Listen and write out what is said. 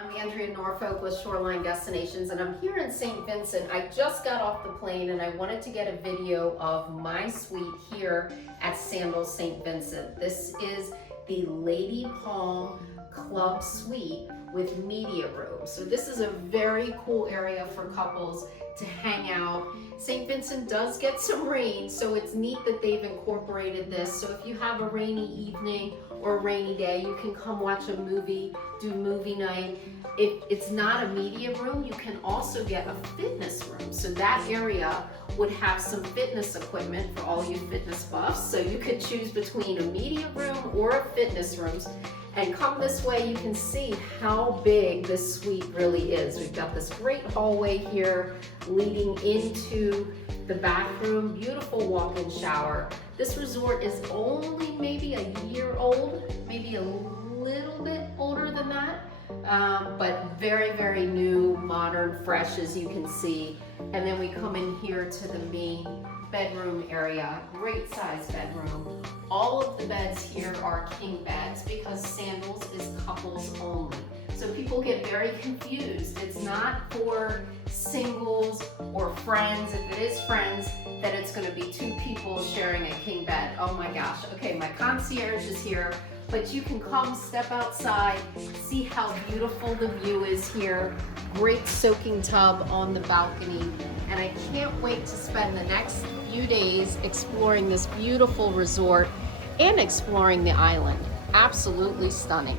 I'm Andrea Norfolk with Shoreline Destinations, and I'm here in St. Vincent. I just got off the plane and I wanted to get a video of my suite here at Sandals Saint Vincent. This is the Lady Palm Club Suite with media room. So this is a very cool area for couples to hang out. St. Vincent does get some rain, so it's neat that they've incorporated this. So if you have a rainy evening or a rainy day, you can come watch a movie, do movie night. If it's not a media room, you can also get a fitness room. So that area would have some fitness equipment for all you fitness buffs. So you could choose between a media room or a fitness room. And come this way, you can see how big this suite really is. We've got this great hallway here leading into the bathroom, beautiful walk-in shower. This resort is only maybe a year old, maybe a little bit older than that, but very, very new, modern, fresh, as you can see. And then we come in here to the main bedroom area, great size bedroom. All of the beds here are king beds because Sandals is couples only. So people get very confused. It's not for singles or friends. If it is friends, then it's gonna be two people sharing a king bed. Oh my gosh, okay, my concierge is here, but you can come step outside, see how beautiful the view is here. Great soaking tub on the balcony. And I can't wait to spend the next few days exploring this beautiful resort and exploring the island. Absolutely stunning.